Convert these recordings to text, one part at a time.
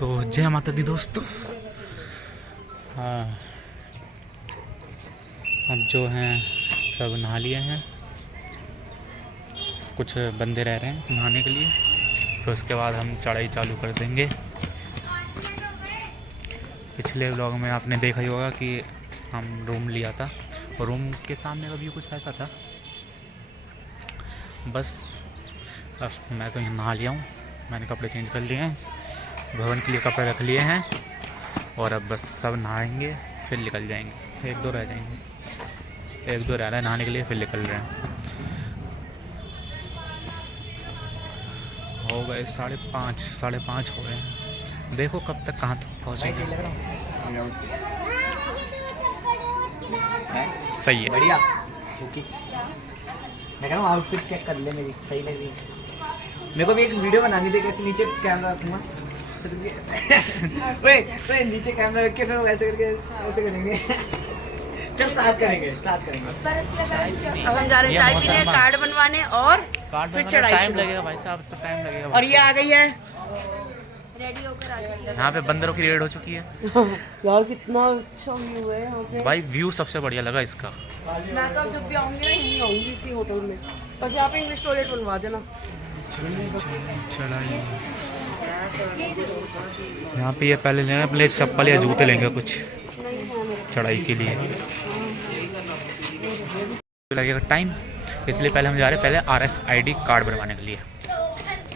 तो जय माता दी दोस्तों। हाँ, अब जो हैं सब नहा लिए हैं, कुछ बंदे रह रहे हैं नहाने के लिए, फिर उसके बाद हम चढ़ाई चालू कर देंगे। पिछले व्लॉग में आपने देखा ही होगा कि हम रूम लिया था और रूम के सामने का व्यू कुछ ऐसा था। बस अब मैं तो यहाँ नहा लिया हूँ, मैंने कपड़े चेंज कर लिए हैं, भवन के लिए कपड़े रख लिए हैं और अब बस सब नहाएंगे फिर निकल जाएंगे। एक दो रह रहा है नहाने के लिए, फिर निकल रहे हैं। हो गए 5:30 हो गए हैं। देखो कब तक कहाँ तक पहुँचेंगे। सही है, बढ़िया। ओके, मैं कह रहा हूँ आउटफिट चेक कर ले, मेरी सही लग रही है। मेरे को भी एक वीडियो बनानी थी, कैसे नीचे कैमरा रखूँगा। वे नीचे कैमरा रख के फिर ऐसे करके ऐसे करेंगे। चल साथ करेंगे। अब हम जा रहे हैं चाय पीने, कार्ड बनवाने और फिर चढ़ाई। टाइम लगेगा भाई साहब, तो टाइम लगेगा। और ये आ गई है, रेडी होकर आ चुकी है। यहाँ पे बंदरों की रेड हो चुकी है। यार कितना अच्छा व्यू है यहाँ पे। भाई व्यू सबसे बढ़िया लगा इसका। मैं तो जब भी आऊंगी ना यहीं आऊंगी इसी होटल में। बस यहाँ पे इंग्लिश टॉयलेट बनवा देना। चढ़ाई यहाँ पे ये पहले लेना, पहले चप्पल या जूते लेंगे कुछ चढ़ाई के लिए। लगेगा टाइम, इसलिए पहले हम जा रहे हैं पहले RFID कार्ड बनवाने के लिए।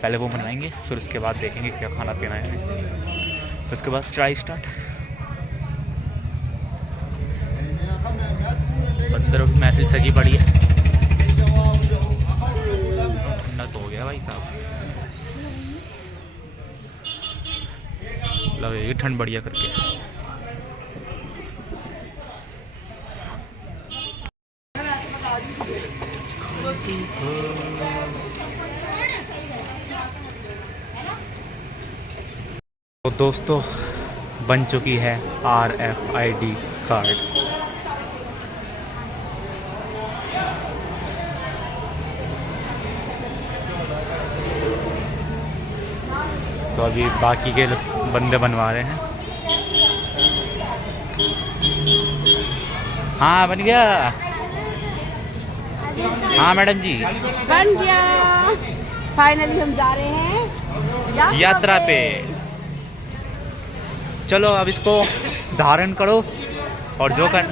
पहले वो बनवाएंगे, फिर उसके बाद देखेंगे क्या खाना पीना है, फिर उसके बाद चढ़ाई स्टार्ट। बंदरों की महफिल सजी पड़ी है। ठंडा तो हो गया भाई साहब, लगेगी ठंड बढ़िया करके। तो दोस्तों बन चुकी है RFID कार्ड। तो अभी बाकी के बंदे बनवा रहे हैं। हाँ बन गया। हाँ मैडम जी बन गया। फाइनली हम जा रहे हैं यात्रा पे। चलो अब इसको धारण करो और जो कर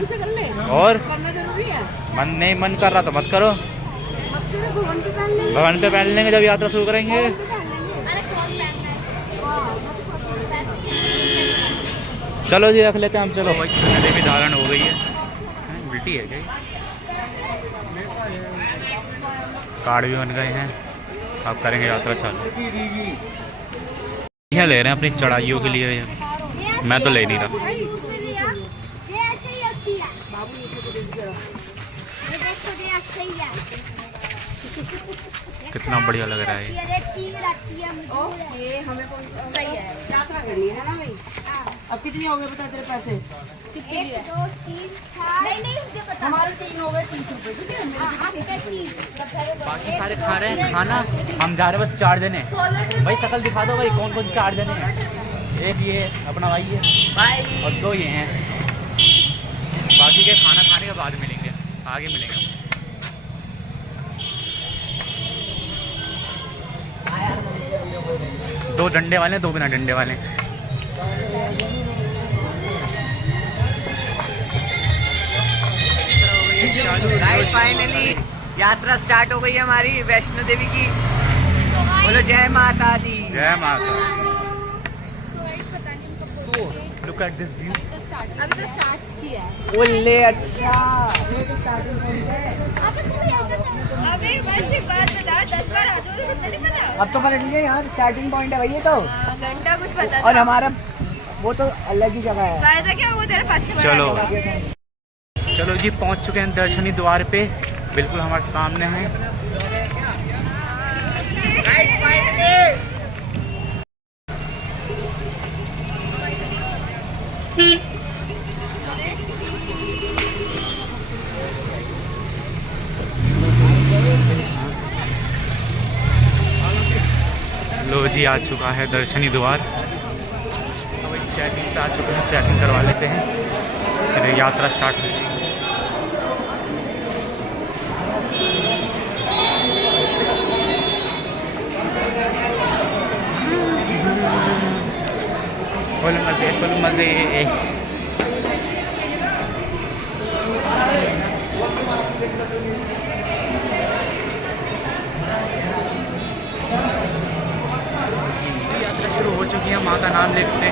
और करना जरूरी है। मन कर रहा तो मत करो, भवन पे पहन लेंगे जब यात्रा शुरू करेंगे। चलो जी रख लेते हैं हम। चलो भाई नदी भी धारण हो गई है। उल्टी है क्या? कार्ड भी बन गए हैं, अब करेंगे यात्रा चालू। यहाँ ले रहे हैं अपनी चढ़ाइयों के लिए, मैं तो ले नहीं रहा। कितना बढ़िया लग रहा है ये हमें सही है, यात्रा करनी है ना भाई। अब कितनी हो गए बता तेरे पैसे? कितने? 1 2 3 4 नहीं मुझे पता। हमारे 3 हो गए 30 रुपए। ठीक है, बाकी सारे खा रहे हैं खाना, हम जा रहे हैं बस 4 जने। भाई शकल दिखा दो भाई, कौन कौन 4 जने हैं। एक ये अपना भाई है भाई और 2 ये हैं। बाकी के खाना खाने के बाद मिलेंगे, आगे मिलेंगे हम। 2 डंडे वाले 2 बिना डंडे वाले। फाइनली यात्रा स्टार्ट हो गई है हमारी वैष्णो देवी की। बोलो जय माता दी। जय माता। Look at this view. अभी तो स्टार्ट किया है। ओले अच्छा। अबे बच्चे बात बता, 10 बार आ जाओ तो नहीं पता। अब तो पलट लिए यार, स्टार्टिंग पॉइंट है भाई ये तो। घंटा कुछ पता और हमारा वो तो अलग ही जगह है। फायदा क्या वो तेरे पीछे। चलो जी पहुंच चुके हैं दर्शनी द्वार पे, बिल्कुल हमारे सामने है। लो जी आ चुका है दर्शनी द्वार। चेकिंग पे आ चुके हैं, चेकिंग करवा लेते हैं, फिर यात्रा स्टार्ट हो जाएगी। फुल मज़े, फुल मज़े। यात्रा शुरू हो चुकी है, माँ का नाम लेते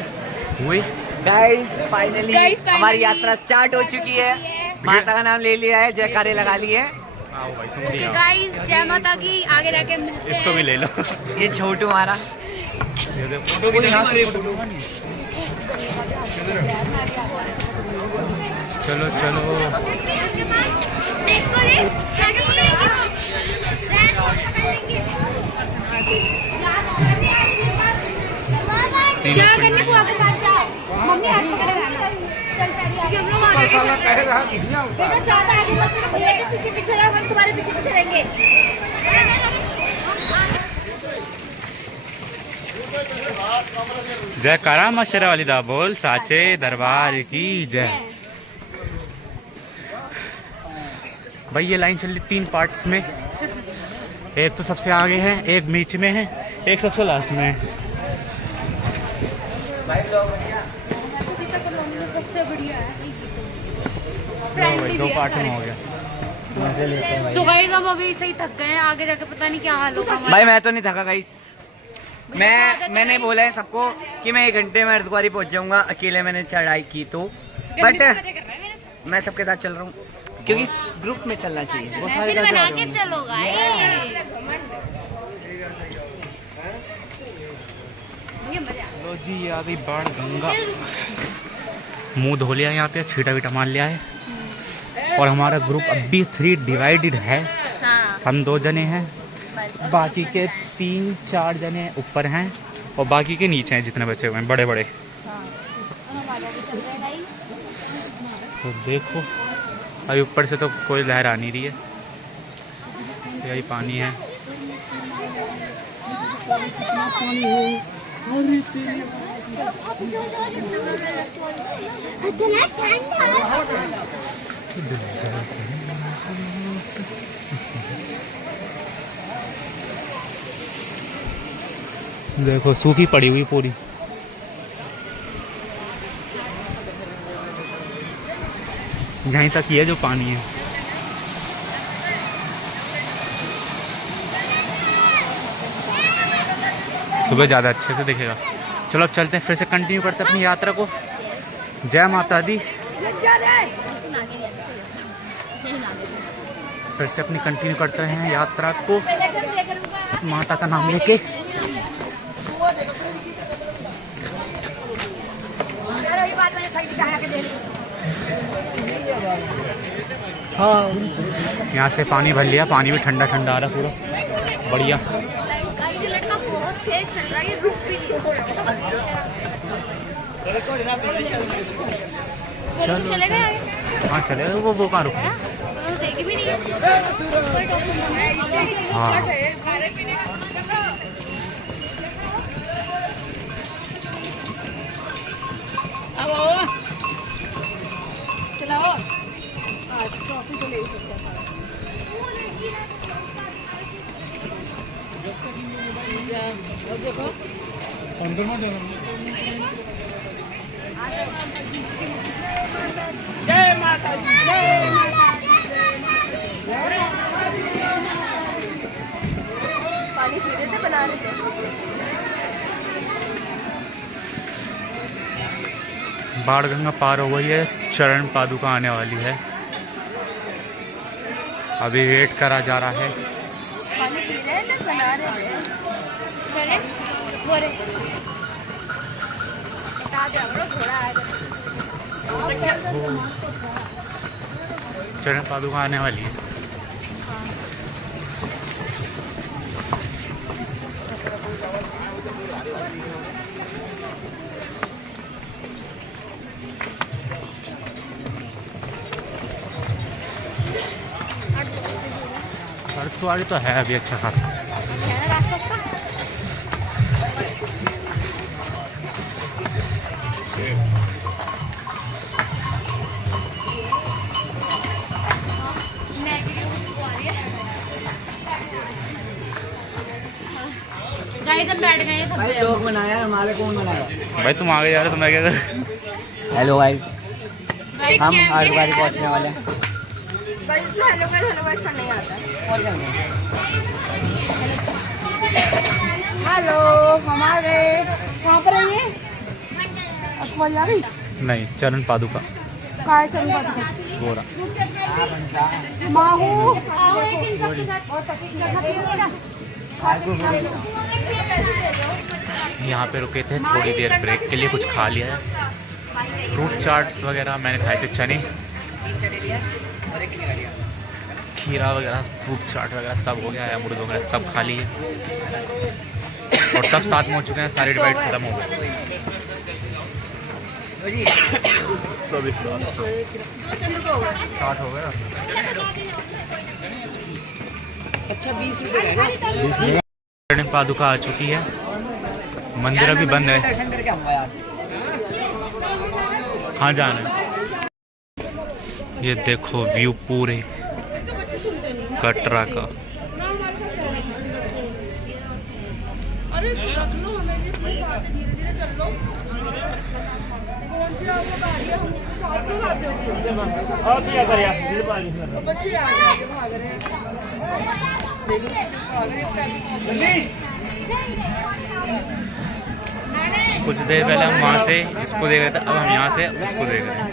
हुए। गाइस फाइनली Guys, हमारी finally यात्रा स्टार्ट हो चुकी है। माता का नाम ले लिया है, जयकारे लगा लिए। आओ भाई तुम भी ओके आओ। गाइस, जय माता की। आगे जाके मिलते इसको भी ले लो। ये छोटू हमारा ये देखो। चलो चलो क्या करने को आगे साथ जाओ, मम्मी हाथ पकड़े रहना। चल पैरी हम लोग आगे बेटा ज्यादा आगे मत चलो, भैया के पीछे पीछे रहो, हम तुम्हारे पीछे पीछे रहेंगे। जय कारा मशरा वाली दा बोल साचे दरबार की जय। भाई ये लाइन चल रही 3 पार्ट्स में, एक तो सबसे आगे है, एक बीच में है, एक सबसे लास्ट में है। सबसे बढ़िया है भाई 2 पार्ट में हो गया। सो गाइस, हम अभी सही थक गए हैं, आगे जाके पता नहीं क्या हाल होगा हमारा। भाई मैं तो नहीं थका गाइस। मैंने बोला है सबको कि मैं 1 घंटे में अर्धकुंवारी पहुंच जाऊंगा। अकेले मैंने चढ़ाई की तो, बट मैं सबके साथ चल रहा हूँ क्योंकि ग्रुप में चलना चाहिए। वो सारे फिर कैसे बना आ के रहे चलो गाइस। लो जी ये आ गई बाढ़ गंगा। मुंह धो लिया यहाँ पे, छीटा वीटा मार लिया है, और हमारा ग्रुप अभी 3 डिवाइडेड है। हाँ, हम 2 जने हैं, बाकी के 3-4 जने ऊपर हैं, और बाकी के नीचे हैं जितने बचे हुए हैं बड़े बड़े। तो देखो अभी ऊपर से तो कोई लहर आ नहीं रही है, यही पानी है। देखो सूखी पड़ी हुई पूरी। यहीं तक ही है जो पानी है। सुबह ज़्यादा अच्छे से दिखेगा। चलो अब चलते हैं, फिर से कंटिन्यू करते हैं अपनी यात्रा को। जय माता दी। फिर से अपनी कंटिन्यू करते हैं यात्रा को माता का नाम लेके। यहाँ से पानी भर लिया, पानी भी ठंडा ठंडा आ रहा पूरा बढ़िया। चलो हाँ चले, वो कहाँ रुके? हाँ जय माता दी, जय पानी पी रहे थे, बना रहे थे। बाढ़ गंगा पार हो गई है, चरण पादुका आने वाली है। अभी वेट करा जा रहा है। पानी पी रहे हैं ना, बना रहे थे। चले बोरे बता दे, हम लोग थोड़ा आएगा। चरण पादुका आने वाली है। अर्धकुंवारी तो है अभी अच्छा खासा। गाइस हम बैठ गए हैं थक भाई गए लोग बनाया हमारे, कौन बनाया? भाई तुम आगे जा रहे हो तो मैं क्या करूं? हेलो गाइस, हम हरिद्वार पहुंचने वाले हैं। भाई इसमें हेलो गाइस नहीं आता है। और क्या करें? हेलो हमारे कहाँ पर है ये? अखबार जा रही नहीं, चरण पादुका काय चंद बात वो रहा। माहू आओ एक इन सबके साथ बहुत अच्छी जगह पे ना। यहाँ पे रुके थे थोड़ी देर ब्रेक के लिए, कुछ खा लिया है। फ्रूट चाट्स वगैरह मैंने खाए थे, चने, खीरा वगैरह, फ्रूट चाट वगैरह सब हो गया है, अमरूद वगैरह सब खा लिए और सब साथ में हो चुके हैं, सारी डिवाइड खत्म हो गए सब एक साथ हो गया। अच्छा 20 रुपए का है। चरण पादुका आ चुकी है, मंदिर अभी बंद है। दर्शन करके आऊंगा यार। हाँ जाना है। ये देखो व्यू पूरे कटरा का। अरे रख लो हमें भी अपने साथ, धीरे धीरे चल लो। कौन सी आपको गाड़ी है? हम साथ में आते हो। और क्या कर यार, तो बच्चे आगे भाग रहे हैं। कुछ देर पहले हम वहाँ से इसको देख रहे थे, अब हम यहाँ से उसको देख रहे हैं।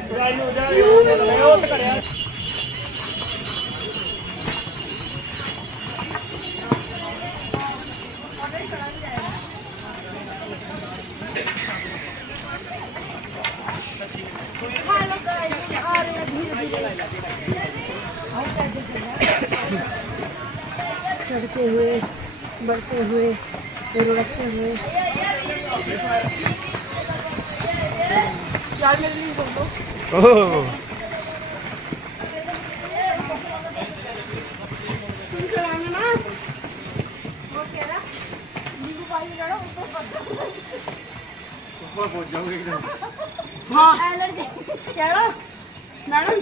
चढ़ते हुए, बढ़ते हुए, रखते हुए। यार मेरे लिए बोल दो। ओह तुम चलाना ना। वो कह रहा नींबू पानी लड़ा ऊपर पहुंच जाओगे एकदम। हाँ एलर्जी कह रहा मैडम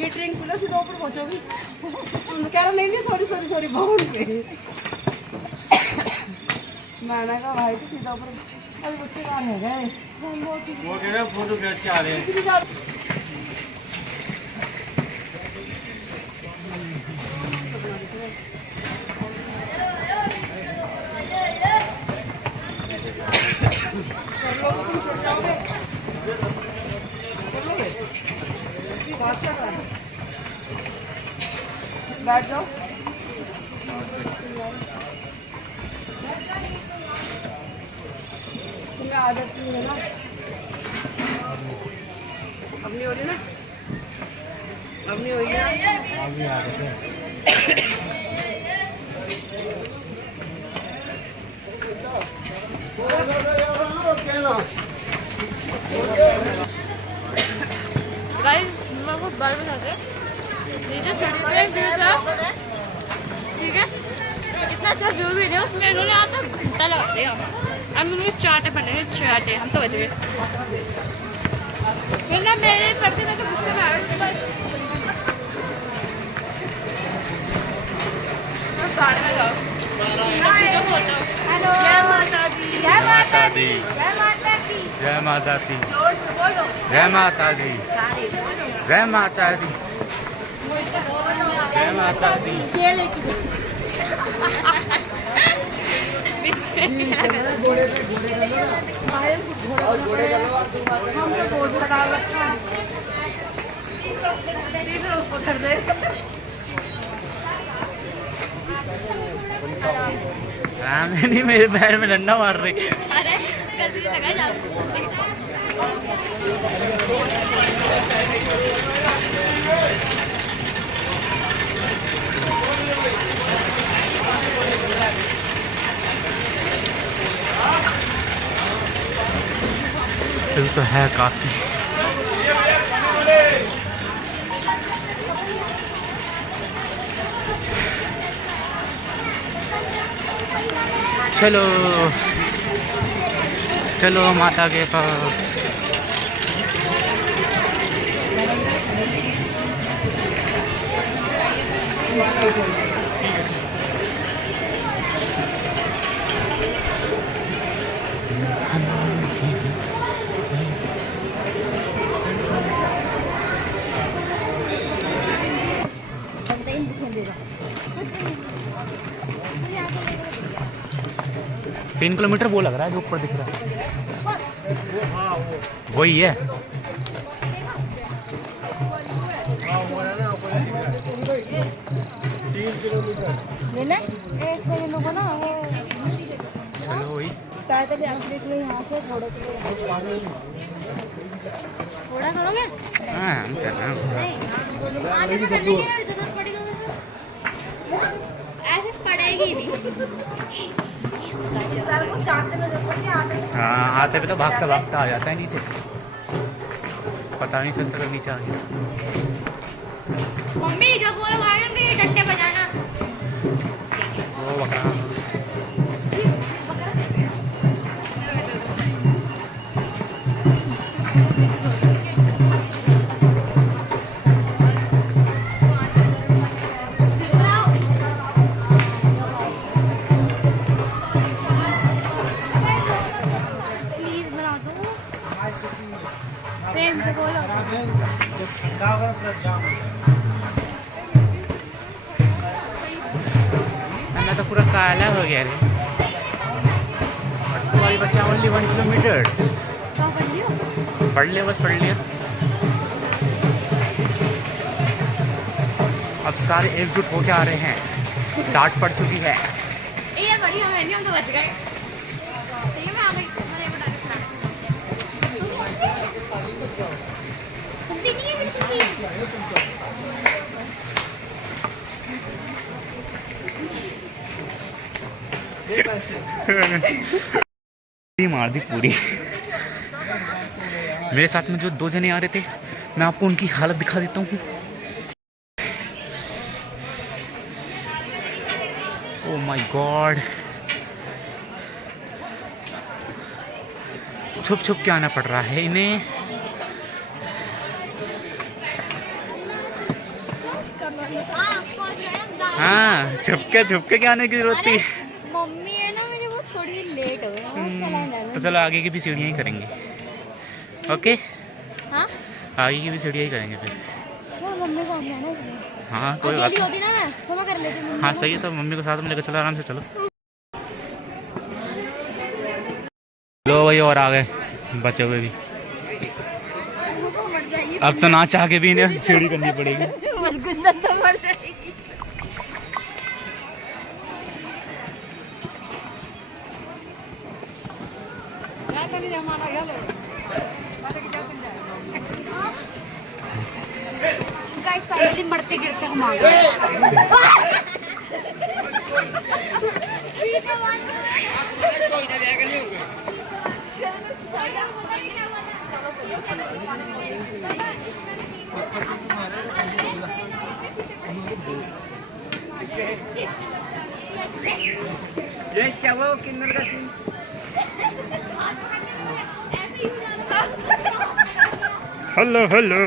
ये ट्रेन खुला, सीधा ऊपर पहुंचोगी। कह रहा नहीं सॉरी भवन पे। मैंने कहा भाई तो सीधा ऊपर। अभी बच्चे कहाँ रह गए? वो कह रहे हैं फोटो खींच के आ रहे हैं। बैठ जाओ। तुम्हें आदत नहीं है ना? अब नहीं हो रही ना? अब नहीं हो रही ना? गाइस मैं को बाल बताते हैं। नीचे सीढ़ी पे एक व्यू था, ठीक है, इतना अच्छा व्यू भी नहीं, उसमें इन्होंने आधा घंटा लगा दिया। अब मुझे चाटे बने हैं, चाटे हम तो बच गए। फिर ना मेरे पड़ते में तो गुस्से में आया, उसके बाद मैं बाहर में जाओ फोटो। हेलो जय माता दी, जय माता दी, जय माता दी, जय माता दी, जोर से बोलो। जय माता दी, सारे बोलो। जय माता दी, जय माता दी। ये लेके हमने बोझ लगा रखा है। पकड़ दे। नहीं, मेरे पैर में डंडा मार रही। अरे गलती से लगा जाता। दिल तो है काफी। चलो चलो माता के पास। 3 किलोमीटर वो लग रहा है जो ऊपर दिख रहा है, वही है। लेना 1 सेकंड को ना वो चलो वही। पैदल यहाँ से थोड़ा करोगे? हाँ हम कर रहे हैं। आगे से कर लेंगे यार, जरूरत पड़ी तो ऐसे पड़ेगी नहीं। हाँ आते पे तो भागता भागता आ जाता है नीचे, पता नहीं चलता कब नीचे आ गया। मम्मी जब वो लोग आएंगे डंडे बजाना। वो बकरा प्लीज बना दो, प्रेम से बोलो। मैं तो पूरा काला हो गया रे। और तुम्हारी बच्चा ओनली 1 किलोमीटर। क्या कर लियो? पढ़ लिया, बस पढ़ लिया। अब सारे एकजुट होके आ रहे हैं, डांट पड़ चुकी है। ये बढ़िया है, नहीं हम तो बच गए। सही में आ गई। अरे बता के सुनती नहीं है बिल्कुल। मार दी पूरी। मेरे साथ में जो 2 जने आ रहे थे, मैं आपको उनकी हालत दिखा देता हूँ। ओह माय गॉड, छुप छुप के आना पड़ रहा है इन्हें। हाँ पहुंच गए हम। हाँ छुप के आने की जरूरत थी। मम्मी है ना मेरी, वो थोड़ी लेट हो गई। तो चलो आगे की भी सीढ़ियाँ ही करेंगे। ओके, हाँ आगे की भी सीढ़ियाँ ही करेंगे फिर। वो मम्मी साथ में है ना इसलिए। हाँ कोई बात अकेली नहीं। होती ना मैं तो मैं कर लेती मम्मी हाँ को। सही है, तो मम्मी को साथ में लेकर चलो, आराम से चलो। लो भाई, और आ गए बचे हुए भी। अब तो ना चाह के भी इन्हें सीढ़ी करनी पड़ेगी। गाइस फाइनली मरते गिरते हम आ गए। यस क्या हुआ वो किन्नर का सीन? Hello hello.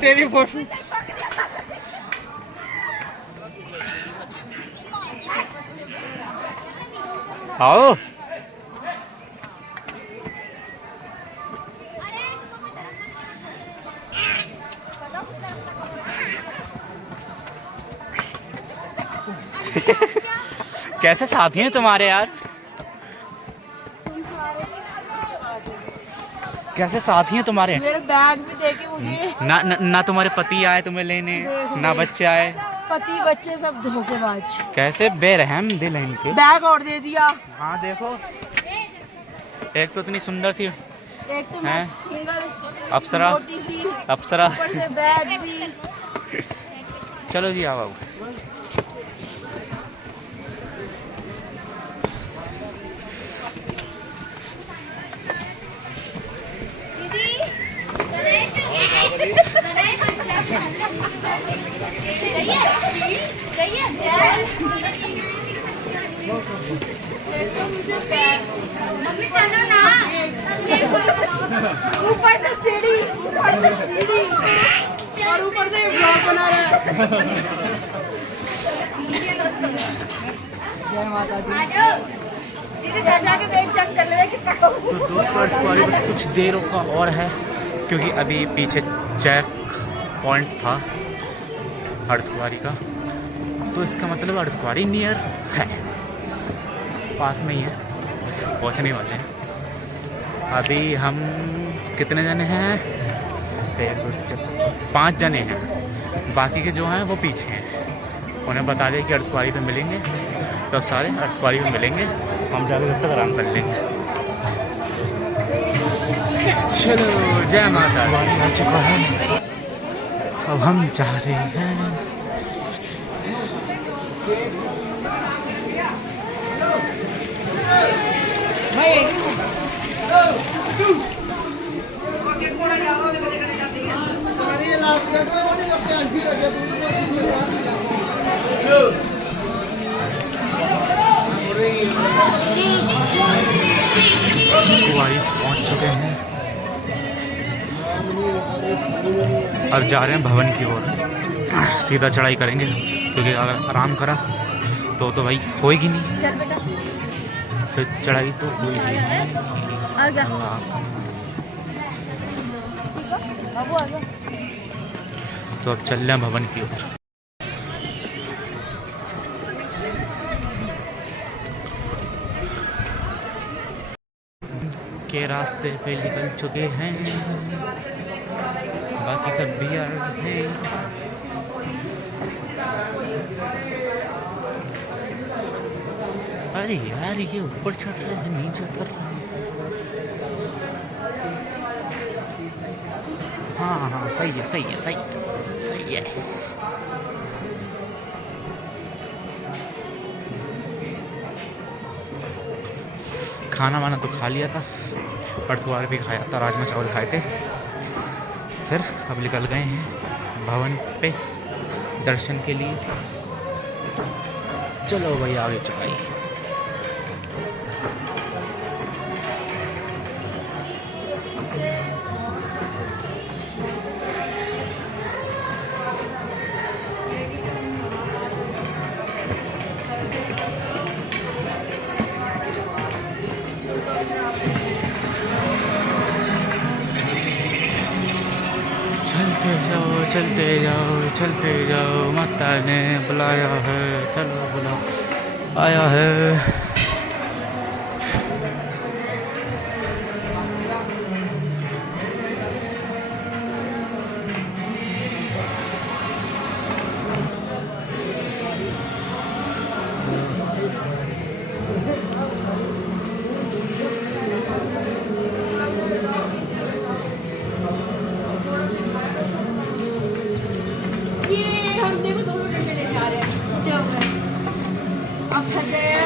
तेरी फोटो आओ। कैसे साथी हैं तुम्हारे यार, कैसे साथी हैं तुम्हारे। मेरे बैग भी देके मुझे ना तुम्हारे पति आए तुम्हें लेने, ना बच्चे आए। पति बच्चे सब धोखेबाज। कैसे बेरहम दिल है इनके। बैग और दे दिया। हाँ देखो, एक तो इतनी सुंदर सी एक तो मैं हैं? सिंगल अप्सरा, छोटी सी अप्सरा। ऊपर से बैग भी। चलो जी आओ। मम्मी चलो ना। ऊपर से सीढ़ी और ऊपर से ब्लॉग बना रहा है। जय माता दी। दीदी घर जाके वेट चेक कर ले कितना। तो दोस्तों अर्धकुंवारी बस कुछ देरों का और है, क्योंकि अभी पीछे चेक पॉइंट था अर्धकुंवारी का, तो इसका मतलब अर्धकुंवारी नियर है, पास में ही है, पहुंचने वाले हैं। अभी हम कितने जने हैं? 5 जने हैं, बाकी के जो हैं वो पीछे हैं। उन्हें बता दें कि अर्धकुंवारी पे मिलेंगे, तब सारे अर्धकुंवारी पे मिलेंगे, हम जाकर तब तक आराम कर लेंगे। चलो जय माता दी आ चुका है, अब हम जा रहे हैं। कुंवारी पहुंच चुके हैं, अब जा रहे हैं भवन की ओर। सीधा चढ़ाई करेंगे, क्योंकि अगर आराम करा तो भाई होएगी नहीं, फिर चढ़ाई तो होएगी नहीं। तो अब चल रहे हैं भवन की ओर। के रास्ते पे निकल चुके हैं, बाकी सब भी आ रहे हैं। अरे यार ये ऊपर चढ़ रहे हैं, नीचे उतर रहे हैं। हाँ हाँ सही है, सही है, सही सही है। खाना वाना तो खा लिया था, अर्धकुंवारी भी खाया था, राजमा चावल खाए थे। फिर अब निकल गए हैं भवन पे दर्शन के लिए। चलो भाई आगे चढ़ाई। चलते जाओ चलते जाओ, माता ने बुलाया है, चलो बुलाओ आया है।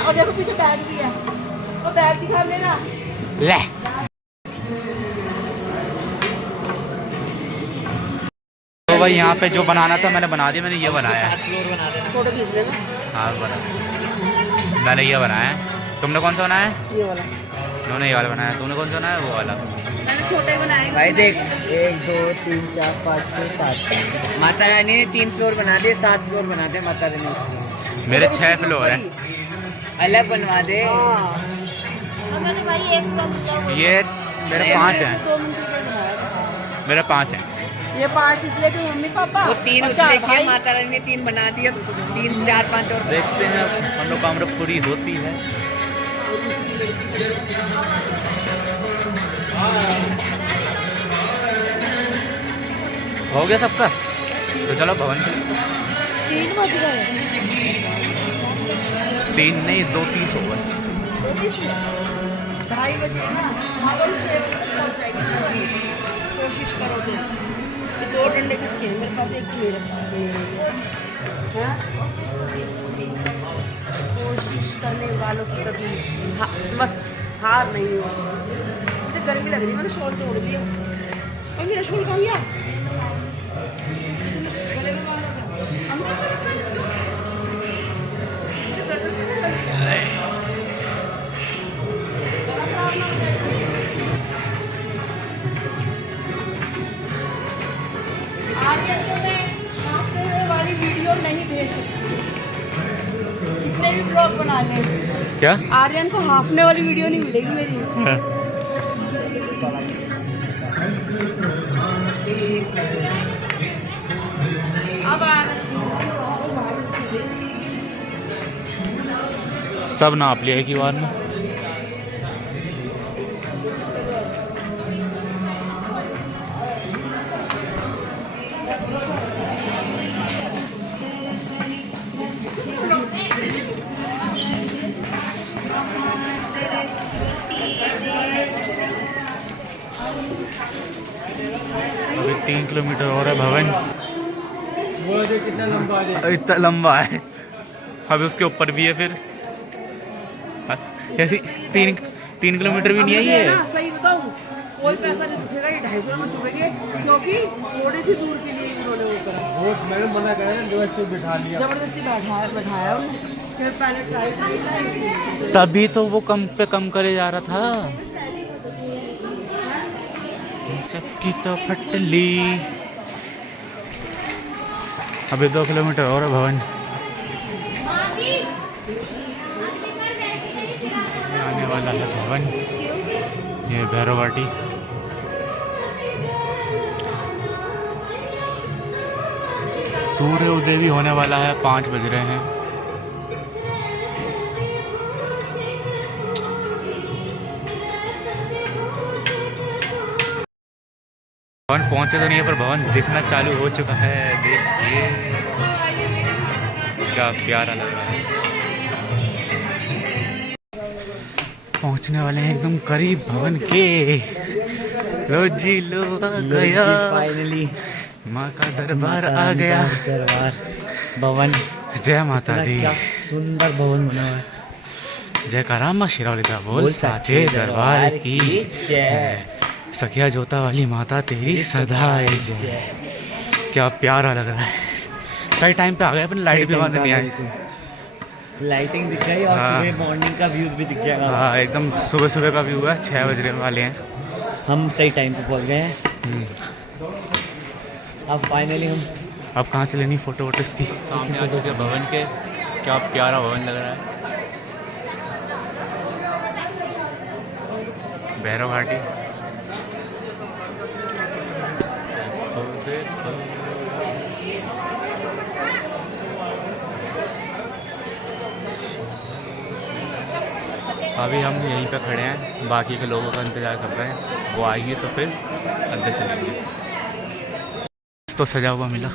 और देखो पीछे बैग भी है, वो बैग दिखा मेरा। ले तो भाई यहाँ पे जो बनाना था मैंने बना दिया, मैंने ये बनाया है। फोटो खींच लेना। हाँ बना, मैंने ये बनाया है। तुमने कौन सा बनाया है? ये वाला उन्होंने ये वाला बनाया, तुमने कौन सा बनाया? वो वाला। मैंने छोटे बनाए। भाई देख 1 2 3 4 5 6 7 माता रानी ने 3 फ्लोर बना दिए, 7 फ्लोर बना दे माता रानी उसमें। मेरे 6 फ्लोर है, अलग बनवा दे। मैंने भाई एक ये मेरे 5 हैं, मेरे 5 हैं। ये 5 इसलिए कि मम्मी पापा वो 3 और उसने 4 किया, भाई। माता रानी ने 3 बना दिए, 3 4 5 और देखते हैं मनोकामना पूरी होती है। हो गया सबका, तो चलो भवन के लिए। 3 बज गए, 3 नहीं 2:30 हो गए। 2:30 बजे ना, हम 6 बजे तक पहुंच जाएंगे। कोशिश करो तो ये 2 डंडे किसके हैं? मेरे पास एक ही मेरे पास हाँ? कोशिश करने वालों की कभी बस हार नहीं हो। मुझे गर्मी लग रही है, मैंने शॉल तोड़ दिया। और मेरा शॉल कहाँ गया? वीडियो नहीं भेज सकती, कितने भी ब्लॉग बना ले। क्या? आर्यन को हाफने वाली वीडियो नहीं मिलेगी मेरी। अब सब नाप लिया एक ही बार में। अभी 3 किलोमीटर और है भवन। वो जो कितना लंबा है, इतना लंबा है, अभी उसके ऊपर भी है फिर। ऐसे 3 किलोमीटर भी नहीं है ये। ना सही बताऊं, कोई पैसा नहीं दिखेगा, ये 250 में चुभेंगे, क्योंकि थोड़ी सी दूर के लिए उन्होंने वो करा। वो मैंने मना करा ना, जबरदस्ती बिठा लिया। जबरदस्ती बैठाया उन्होंने, फिर पहले ट्राई की। तभी तो वो कम पे कम करे जा रहा था। चक्की तो फटली। अभी 2 किलोमीटर और है भवन। आने वाला है भवन, ये भैरववाटी। सूर्य उदय भी होने वाला है, 5 बज रहे हैं। भवन पहुंचे तो नहीं है, पर भवन दिखना चालू हो चुका है। देखिए क्या प्यारा लग रहा है। पहुंचने वाले हैं एकदम करीब भवन के। लो जी लो आ गया, फाइनली माँ का दरबार आ गया। दरबार भवन, जय माता दी। क्या सुंदर भवन बना हुआ है। जय करा माँ शिरावली का बोल साचे दरबार की जय। सखिया जोता वाली माता तेरी सदा जय। क्या प्यारा लग रहा है। सही टाइम पे आ गए, अपनी लाइट भी बंद नहीं आई। लाइटिंग दिख गई और हाँ। सुबह मॉर्निंग का व्यू भी दिख जाएगा। हाँ एकदम सुबह सुबह का व्यू है। 6 बजने वाले हैं। हम सही टाइम पे पहुंच गए हैं। अब फाइनली हम अब कहाँ से लेनी फोटो वोटो इसकी। सामने आ चुके भवन के। क्या प्यारा भवन लग रहा है। भैरवघाटी। अभी हम यहीं पे खड़े हैं, बाकी के लोगों का इंतज़ार कर रहे हैं। वो आएंगे तो फिर अंदर चलेंगे। तो सजा हुआ मिला।